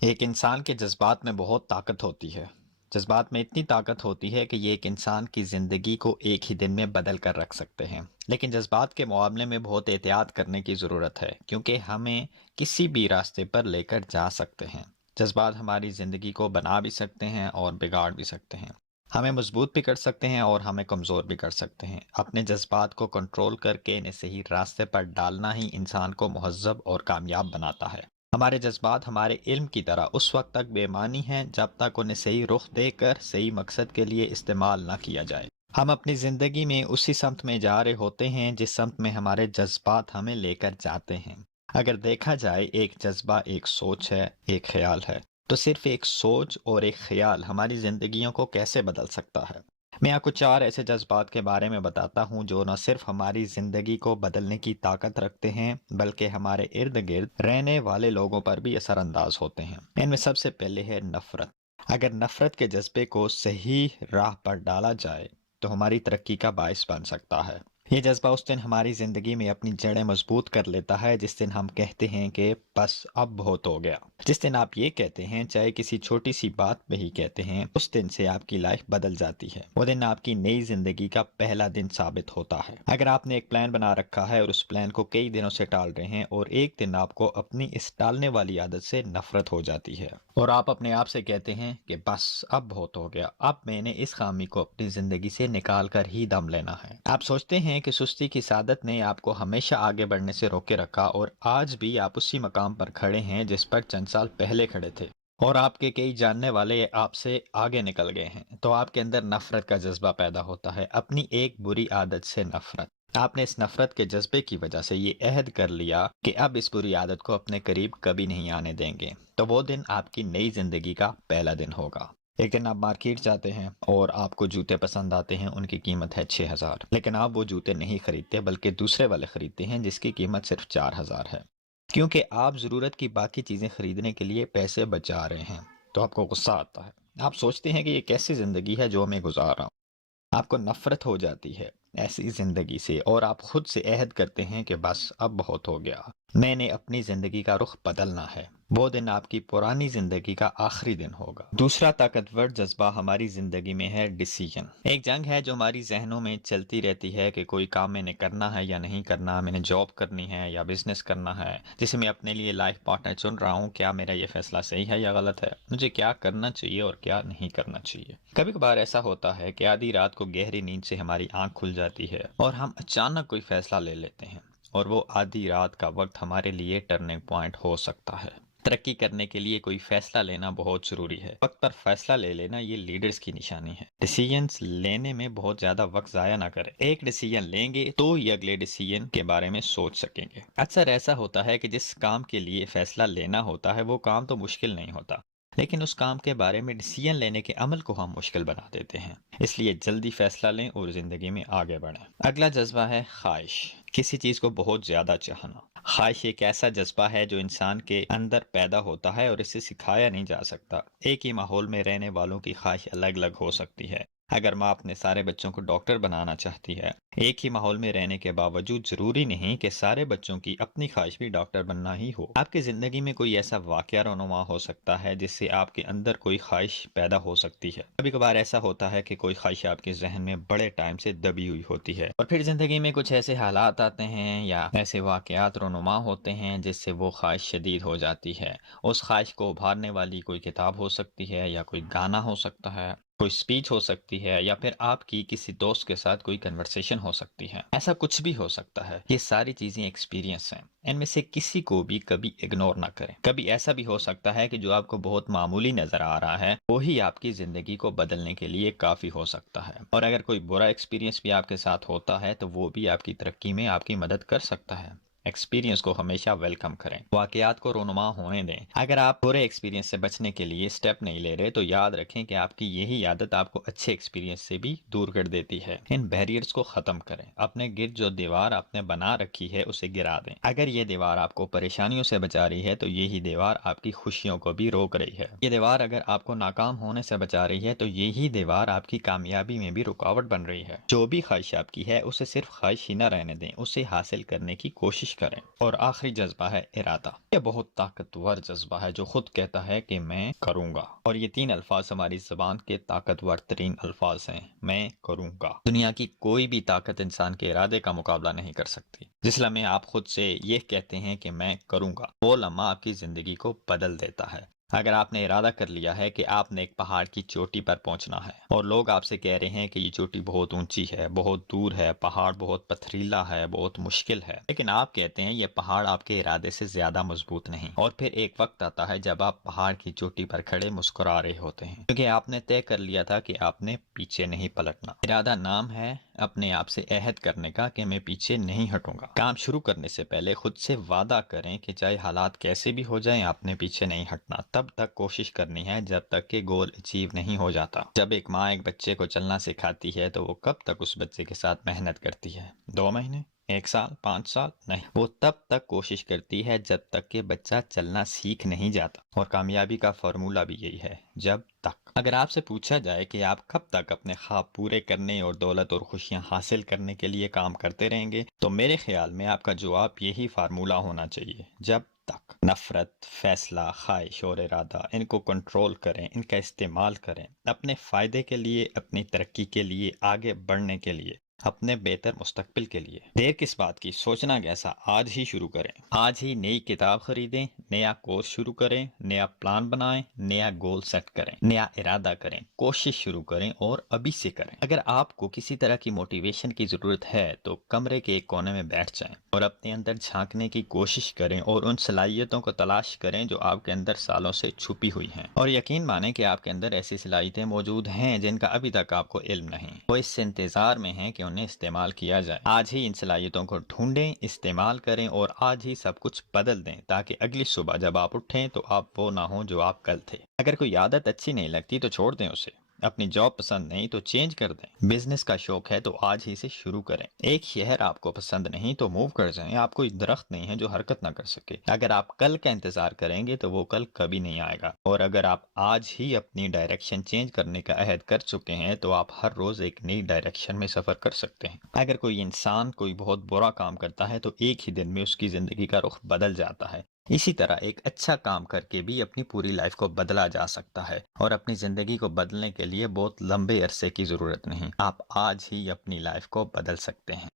ایک انسان کے جذبات میں بہت طاقت ہوتی ہے۔ جذبات میں اتنی طاقت ہوتی ہے کہ یہ ایک انسان کی زندگی کو ایک ہی دن میں بدل کر رکھ سکتے ہیں۔ لیکن جذبات کے معاملے میں بہت احتیاط کرنے کی ضرورت ہے، کیونکہ ہمیں کسی بھی راستے پر لے کر جا سکتے ہیں۔ جذبات ہماری زندگی کو بنا بھی سکتے ہیں اور بگاڑ بھی سکتے ہیں۔ ہمیں مضبوط بھی کر سکتے ہیں اور ہمیں کمزور بھی کر سکتے ہیں۔ اپنے جذبات کو کنٹرول کر کے انہیں صحیح راستے پر ڈالنا ہی انسان کو مہذب اور کامیاب بناتا ہے۔ ہمارے جذبات ہمارے علم کی طرح اس وقت تک بے معنی ہیں جب تک انہیں صحیح رخ دے کر صحیح مقصد کے لیے استعمال نہ کیا جائے۔ ہم اپنی زندگی میں اسی سمت میں جا رہے ہوتے ہیں جس سمت میں ہمارے جذبات ہمیں لے کر جاتے ہیں۔ اگر دیکھا جائے، ایک جذبہ ایک سوچ ہے، ایک خیال ہے، تو صرف ایک سوچ اور ایک خیال ہماری زندگیوں کو کیسے بدل سکتا ہے؟ میں آپ کو 4 ایسے جذبات کے بارے میں بتاتا ہوں جو نہ صرف ہماری زندگی کو بدلنے کی طاقت رکھتے ہیں بلکہ ہمارے ارد گرد رہنے والے لوگوں پر بھی اثر انداز ہوتے ہیں۔ ان میں سب سے پہلے ہے نفرت۔ اگر نفرت کے جذبے کو صحیح راہ پر ڈالا جائے تو ہماری ترقی کا باعث بن سکتا ہے۔ یہ جذبہ اس دن ہماری زندگی میں اپنی جڑیں مضبوط کر لیتا ہے جس دن ہم کہتے ہیں کہ بس اب بہت ہو گیا۔ جس دن آپ یہ کہتے ہیں، چاہے کسی چھوٹی سی بات پہ ہی کہتے ہیں، اس دن سے آپ کی لائف بدل جاتی ہے۔ وہ دن آپ کی نئی زندگی کا پہلا دن ثابت ہوتا ہے۔ اگر آپ نے ایک پلان بنا رکھا ہے اور اس پلان کو کئی دنوں سے ٹال رہے ہیں اور ایک دن آپ کو اپنی اس ٹالنے والی عادت سے نفرت ہو جاتی ہے اور آپ اپنے آپ سے کہتے ہیں کہ بس اب بہت ہو گیا، اب میں نے اس خامی کو اپنی زندگی سے نکال کر ہی دم لینا ہے۔ آپ سوچتے ہیں کہ سستی کی عادت نے آپ کو ہمیشہ آگے بڑھنے سے روکے رکھا اور آج بھی آپ اسی مقام پر کھڑے ہیں جس پر چند سال پہلے کھڑے تھے، اور آپ کے کئی جاننے والے آپ سے آگے نکل گئے ہیں۔ تو آپ کے اندر نفرت کا جذبہ پیدا ہوتا ہے، اپنی ایک بری عادت سے نفرت۔ آپ نے اس نفرت کے جذبے کی وجہ سے یہ عہد کر لیا کہ اب اس بری عادت کو اپنے قریب کبھی نہیں آنے دیں گے۔ تو وہ دن آپ کی نئی زندگی کا پہلا دن ہوگا۔ ایک دن آپ مارکیٹ جاتے ہیں اور آپ کو جوتے پسند آتے ہیں، ان کی قیمت ہے 6,000، لیکن آپ وہ جوتے نہیں خریدتے بلکہ دوسرے والے خریدتے ہیں جس کی قیمت صرف 4,000 ہے، کیونکہ آپ ضرورت کی باقی چیزیں خریدنے کے لیے پیسے بچا رہے ہیں۔ تو آپ کو غصہ آتا ہے، آپ سوچتے ہیں کہ یہ کیسی زندگی ہے جو میں گزار رہا ہوں۔ آپ کو نفرت ہو جاتی ہے ایسی زندگی سے اور آپ خود سے عہد کرتے ہیں کہ بس اب بہت ہو گیا، میں نے اپنی زندگی کا رخ بدلنا ہے۔ وہ دن آپ کی پرانی زندگی کا آخری دن ہوگا۔ دوسرا طاقتور جذبہ ہماری زندگی میں ہے ڈیسیژن۔ ایک جنگ ہے جو ہماری ذہنوں میں چلتی رہتی ہے کہ کوئی کام میں نے کرنا ہے یا نہیں کرنا، میں نے جاب کرنی ہے یا بزنس کرنا ہے جسے میں اپنے لیے لائف پارٹنر چن رہا ہوں، کیا میرا یہ فیصلہ صحیح ہے یا غلط ہے، مجھے کیا کرنا چاہیے اور کیا نہیں کرنا چاہیے۔ کبھی کبھار ایسا ہوتا ہے کہ آدھی رات کو گہری نیند سے ہماری آنکھ کھل جاتی ہے اور ہم اچانک کوئی فیصلہ لے لیتے ہیں، اور وہ آدھی رات کا وقت ہمارے لیے ٹرننگ پوائنٹ ہو سکتا ہے۔ ترقی کرنے کے لیے کوئی فیصلہ لینا بہت ضروری ہے۔ وقت پر فیصلہ لے لینا یہ لیڈرز کی نشانی ہے۔ ڈیسیژنز لینے میں بہت زیادہ وقت ضائع نہ کریں۔ ایک ڈیسیژن لیں گے تو ہی اگلے ڈیسیژن کے بارے میں سوچ سکیں گے۔ اکثر ایسا ہوتا ہے کہ جس کام کے لیے فیصلہ لینا ہوتا ہے وہ کام تو مشکل نہیں ہوتا، لیکن اس کام کے بارے میں ڈیسیژن لینے کے عمل کو ہم مشکل بنا دیتے ہیں۔ اس لیے جلدی فیصلہ لیں اور زندگی میں آگے بڑھیں۔ اگلا جذبہ ہے خواہش، کسی چیز کو بہت زیادہ چاہنا۔ خواہش ایک ایسا جذبہ ہے جو انسان کے اندر پیدا ہوتا ہے اور اسے سکھایا نہیں جا سکتا۔ ایک ہی ماحول میں رہنے والوں کی خواہش الگ الگ ہو سکتی ہے۔ اگر ماں اپنے سارے بچوں کو ڈاکٹر بنانا چاہتی ہے، ایک ہی ماحول میں رہنے کے باوجود ضروری نہیں کہ سارے بچوں کی اپنی خواہش بھی ڈاکٹر بننا ہی ہو۔ آپ کی زندگی میں کوئی ایسا واقعہ رونما ہو سکتا ہے جس سے آپ کے اندر کوئی خواہش پیدا ہو سکتی ہے۔ کبھی کبھار ایسا ہوتا ہے کہ کوئی خواہش آپ کے ذہن میں بڑے ٹائم سے دبی ہوئی ہوتی ہے، اور پھر زندگی میں کچھ ایسے حالات آتے ہیں یا ایسے واقعات رونما ہوتے ہیں جس سے وہ خواہش شدید ہو جاتی ہے۔ اس خواہش کو ابھارنے والی کوئی کتاب ہو سکتی ہے یا کوئی گانا ہو سکتا ہے، کوئی سپیچ ہو سکتی ہے، یا پھر آپ کی کسی دوست کے ساتھ کوئی کنورسیشن ہو سکتی ہے۔ ایسا کچھ بھی ہو سکتا ہے۔ یہ ساری چیزیں ایکسپیرینس ہیں، ان میں سے کسی کو بھی کبھی اگنور نہ کریں۔ کبھی ایسا بھی ہو سکتا ہے کہ جو آپ کو بہت معمولی نظر آ رہا ہے وہی آپ کی زندگی کو بدلنے کے لیے کافی ہو سکتا ہے، اور اگر کوئی برا ایکسپیرینس بھی آپ کے ساتھ ہوتا ہے تو وہ بھی آپ کی ترقی میں آپ کی مدد کر سکتا ہے۔ ایکسپیرینس کو ہمیشہ ویلکم کریں، واقعات کو رونما ہونے دیں۔ اگر آپ برے ایکسپیرینس سے بچنے کے لیے سٹیپ نہیں لے رہے تو یاد رکھیں کہ آپ کی یہی عادت آپ کو اچھے ایکسپیرینس سے بھی دور کر دیتی ہے۔ ان بیریئرز کو ختم کریں، اپنے گرد جو دیوار آپ نے بنا رکھی ہے اسے گرا دیں۔ اگر یہ دیوار آپ کو پریشانیوں سے بچا رہی ہے تو یہی دیوار آپ کی خوشیوں کو بھی روک رہی ہے۔ یہ دیوار اگر آپ کو ناکام ہونے سے بچا رہی ہے تو یہی دیوار آپ کی کامیابی میں بھی رکاوٹ بن رہی ہے۔ جو بھی خواہش آپ کی ہے اسے صرف خواہش ہی نہ رہنے دیں، اسے حاصل کرنے کی کوشش کریں۔ اور آخری جذبہ ہے ارادہ۔ یہ بہت طاقتور جذبہ ہے جو خود کہتا ہے کہ میں کروں گا، اور یہ تین الفاظ ہماری زبان کے طاقتور ترین الفاظ ہیں، میں کروں گا۔ دنیا کی کوئی بھی طاقت انسان کے ارادے کا مقابلہ نہیں کر سکتی۔ جس لمحے آپ خود سے یہ کہتے ہیں کہ میں کروں گا، وہ لمحہ آپ کی زندگی کو بدل دیتا ہے۔ اگر آپ نے ارادہ کر لیا ہے کہ آپ نے ایک پہاڑ کی چوٹی پر پہنچنا ہے، اور لوگ آپ سے کہہ رہے ہیں کہ یہ چوٹی بہت اونچی ہے، بہت دور ہے، پہاڑ بہت پتھریلا ہے، بہت مشکل ہے، لیکن آپ کہتے ہیں یہ پہاڑ آپ کے ارادے سے زیادہ مضبوط نہیں، اور پھر ایک وقت آتا ہے جب آپ پہاڑ کی چوٹی پر کھڑے مسکرا رہے ہوتے ہیں، کیونکہ آپ نے طے کر لیا تھا کہ آپ نے پیچھے نہیں پلٹنا۔ ارادہ نام ہے اپنے آپ سے عہد کرنے کا کہ میں پیچھے نہیں ہٹوں گا۔ کام شروع کرنے سے پہلے خود سے وعدہ کریں کہ چاہے حالات کیسے بھی ہو جائیں، آپ نے پیچھے نہیں ہٹنا۔ تب تک کوشش کرنی ہے جب تک کہ گول اچیو نہیں ہو جاتا۔ جب ایک ماں ایک بچے کو چلنا سکھاتی ہے تو وہ کب تک اس بچے کے ساتھ محنت کرتی ہے؟ 2 مہینے؟ 1 سال؟ 5 سال؟ نہیں، وہ تب تک کوشش کرتی ہے جب تک کہ بچہ چلنا سیکھ نہیں جاتا۔ اور کامیابی کا فارمولہ بھی یہی ہے، جب تک۔ اگر آپ سے پوچھا جائے کہ آپ کب تک اپنے خواب پورے کرنے اور دولت اور خوشیاں حاصل کرنے کے لیے کام کرتے رہیں گے، تو میرے خیال میں آپ کا جواب یہی فارمولہ ہونا چاہیے، جب تک۔ نفرت، فیصلہ، خواہش اور ارادہ، ان کو کنٹرول کریں، ان کا استعمال کریں اپنے فائدے کے لیے، اپنی ترقی کے لیے، آگے بڑھنے کے لیے، اپنے بہتر مستقبل کے لیے۔ دیر کس بات کی، سوچنا کیسا، آج ہی شروع کریں۔ آج ہی نئی کتاب خریدیں، نیا کورس شروع کریں، نیا پلان بنائیں، نیا گول سیٹ کریں، نیا ارادہ کریں، کوشش شروع کریں اور ابھی سے کریں۔ اگر آپ کو کسی طرح کی موٹیویشن کی ضرورت ہے تو کمرے کے ایک کونے میں بیٹھ جائیں اور اپنے اندر جھانکنے کی کوشش کریں اور ان صلاحیتوں کو تلاش کریں جو آپ کے اندر سالوں سے چھپی ہوئی ہیں، اور یقین مانیں کہ آپ کے اندر ایسی صلاحیتیں موجود ہیں جن کا ابھی تک آپ کو علم نہیں۔ وہ اس انتظار میں ہیں کہ انہیں استعمال کیا جائے۔ آج ہی ان صلاحیتوں کو ڈھونڈیں، استعمال کریں اور آج ہی سب کچھ بدل دیں، تاکہ اگلی صبح جب آپ اٹھیں تو آپ وہ نہ ہوں جو آپ کل تھے۔ اگر کوئی عادت اچھی نہیں لگتی تو چھوڑ دیں اسے۔ اپنی جاب پسند نہیں تو چینج کر دیں۔ بزنس کا شوق ہے تو آج ہی سے شروع کریں۔ ایک شہر آپ کو پسند نہیں تو موو کر جائیں۔ آپ کوئی درخت نہیں ہے جو حرکت نہ کر سکے۔ اگر آپ کل کا انتظار کریں گے تو وہ کل کبھی نہیں آئے گا، اور اگر آپ آج ہی اپنی ڈائریکشن چینج کرنے کا عہد کر چکے ہیں تو آپ ہر روز ایک نئی ڈائریکشن میں سفر کر سکتے ہیں۔ اگر کوئی انسان کوئی بہت برا کام کرتا ہے تو ایک ہی دن میں اس کی زندگی کا رخ بدل جاتا ہے۔ اسی طرح ایک اچھا کام کر کے بھی اپنی پوری لائف کو بدلا جا سکتا ہے، اور اپنی زندگی کو بدلنے کے لیے بہت لمبے عرصے کی ضرورت نہیں۔ آپ آج ہی اپنی لائف کو بدل سکتے ہیں۔